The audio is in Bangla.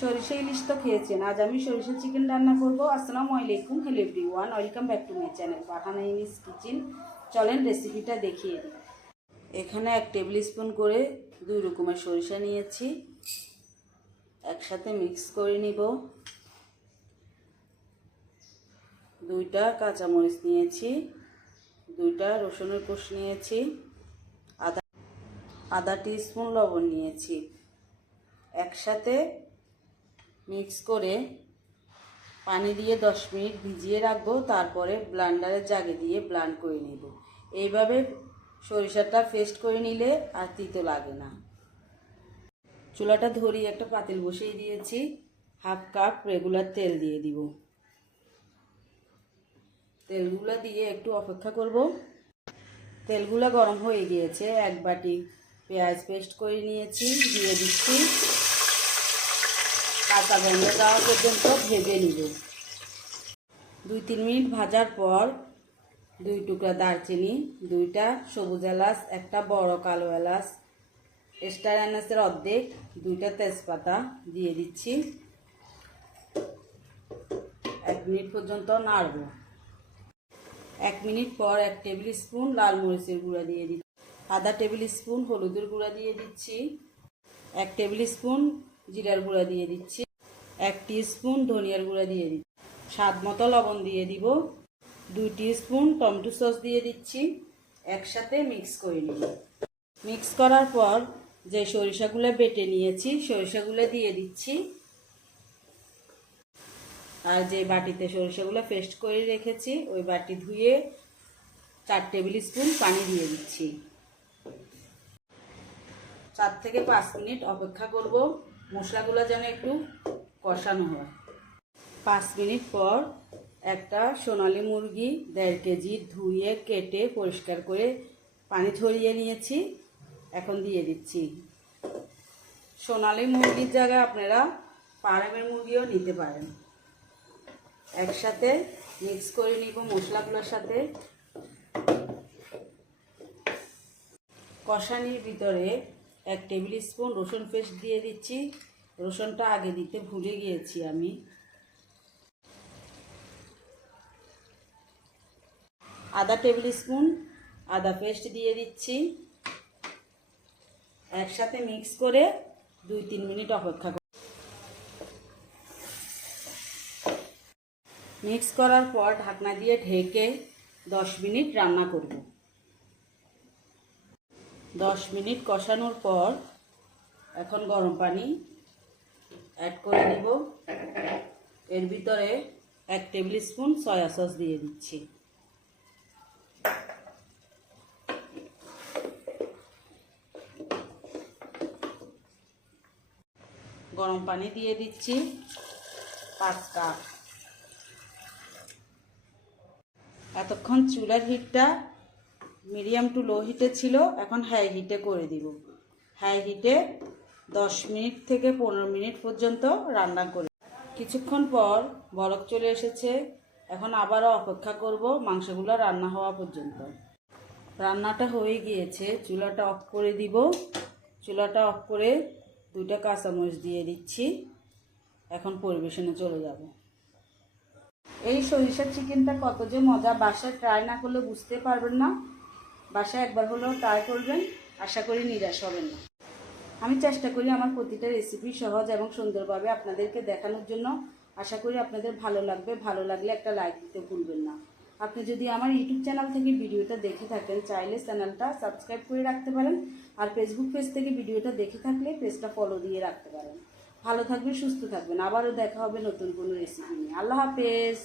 সরিষা ইলিশ তো খেয়েছেন, আজ আমি সরিষা চিকেন রান্না করব। আসসালামু আলাইকুম, hello everyone, welcome back to my channel পাঠানা ইংলিশ কিচেন। চলেন রেসিপিটা দেখিয়ে দিই। এখানে 1 টেবিল স্পুন করে 2 রকমের সরিষা নিয়েছি, একসাথে মিক্স করে নিব। 2টা কাঁচামরিচ নিয়েছি, 2টা রসুনের কোষ নিয়েছি, আধা টিস্পুন লবণ নিয়েছি। একসাথে মিক্স করে পানি দিয়ে 10 মিনিট ভিজিয়ে রাখবো, তারপরে ব্লেন্ডারের জাগে দিয়ে ব্লেন্ড করে নেব। এইভাবে সরিষাটা পেস্ট করে নিলে আর তিতো লাগে না। চুলাটা ধরিয়ে একটা পাতিল বসিয়ে দিয়েছি, 1/2 কাপ রেগুলার তেল দিয়ে দিব। তেলগুলো দিয়ে একটু অপেক্ষা করব। তেলগুলো গরম হয়ে গিয়েছে, 1 বাটি পেঁয়াজ পেস্ট করে নিয়েছি, দিয়ে দিচ্ছি। কাঁচা গন্ধ যাওয়া পর্যন্ত ভেজে নিব। 2-3 মিনিট ভাজার পর 2 টুকরা দারচিনি, 2টা সবুজ এলাচ, একটা বড় কালো এলাচ, স্টার এনাসের অর্ধেক, 2টা তেজপাতা দিয়ে দিচ্ছি। 1 মিনিট পর্যন্ত নাড়ব। 1 মিনিট পর 1 টেবিল স্পুন লাল মরিচের গুঁড়া দিয়ে দিচ্ছি, আধা টেবিল স্পুন হলুদের গুঁড়া দিয়ে দিচ্ছি, 1 টেবিল স্পুন জিরার গুঁড়া দিয়ে দিচ্ছি, 1 টিস্পুন ধনিয়ার গুঁড়া দিয়ে দিচ্ছি, স্বাদ মতো লবণ দিয়ে দিব, 2 টিস্পুন টমেটো সস দিয়ে দিচ্ছি। একসাথে মিক্স করে নিব। মিক্স করার পর যে সরিষাগুলো বেটে নিয়েছি সরিষাগুলো দিয়ে দিচ্ছি, আর যে বাটিতে সরিষাগুলো পেস্ট করে রেখেছি ওই বাটি ধুয়ে 4 টেবিল স্পুন পানি দিয়ে দিচ্ছি। 4 থেকে 5 মিনিট অপেক্ষা করব, মশলাগুলো যেন একটু কষানো হয়। 5 মিনিট পর একটা সোনালী মুরগি 1.5 কেজি ধুয়ে কেটে পরিষ্কার করে পানি ঝরিয়ে নিয়েছি, এখন দিয়ে দিচ্ছি। সোনালী মুরগির জায়গায় আপনারা ফার্মের মুরগিও নিতে পারেন। একসাথে মিক্স করে নিব মশলাগুলোর সাথে। কষানির ভিতরে 1 টেবিল স্পুন রসুন পেস্ট দিয়ে দিচ্ছি, রসুনটা আগে দিতে ভুলে গিয়েছি আমি। আধা টেবিল স্পুন আদা পেস্ট দিয়ে দিচ্ছি। একসাথে মিক্স করে 2-3 মিনিট অপেক্ষা করব। মিক্স করার পর ঢাকনা দিয়ে ঢেকে 10 মিনিট রান্না করব। 10 মিনিট কষানোর পর এখন গরম পানি অ্যাড করে দিব। এর ভিতরে 1 টেবিল স্পুন সয়া সস দিয়ে দিচ্ছি। গরম পানি দিয়ে দিচ্ছি 5 কাপ। এতক্ষণ চুলার হিটটা মিডিয়াম টু লো হিটে ছিল, এখন হাই হিটে করে দিব। হাই হিটে 10 মিনিট থেকে 15 মিনিট পর্যন্ত রান্না করে কিছুক্ষণ পর বলক চলে এসেছে, এখন আবারও অপেক্ষা করব মাংসগুলো রান্না হওয়া পর্যন্ত। রান্নাটা হয়ে গিয়েছে, চুলাটা অফ করে দিব। চুলাটা অফ করে 2টা কাঁচামরিচ দিয়ে দিচ্ছি। এখন পরিবেশনে চলে যাব। এই সরিষার চিকেনটা কত যে মজা, বাসায় ট্রাই না করলে বুঝতে পারবেন না। বাসায় একবার হলেও ট্রাই করবেন, আশা করি নিরাশ হবেন না। আমি চেষ্টা করি আমার প্রতিটা রেসিপি সহজ এবং সুন্দরভাবে আপনাদেরকে দেখানোর জন্য। আশা করি আপনাদের ভালো লাগবে। ভালো লাগলে একটা লাইক দিতে ভুলবেন না। আপনি যদি আমার ইউটিউব চ্যানেল থেকে ভিডিওটা দেখে থাকেন, চাইলে চ্যানেলটা সাবস্ক্রাইব করে রাখতে পারেন, আর ফেসবুক পেজ থেকে ভিডিওটা দেখে থাকলে পেজটা ফলো দিয়ে রাখতে পারেন। ভালো থাকবেন, সুস্থ থাকবেন। আবারও দেখা হবে নতুন কোনো রেসিপি নিয়ে। আল্লাহ হাফেজ।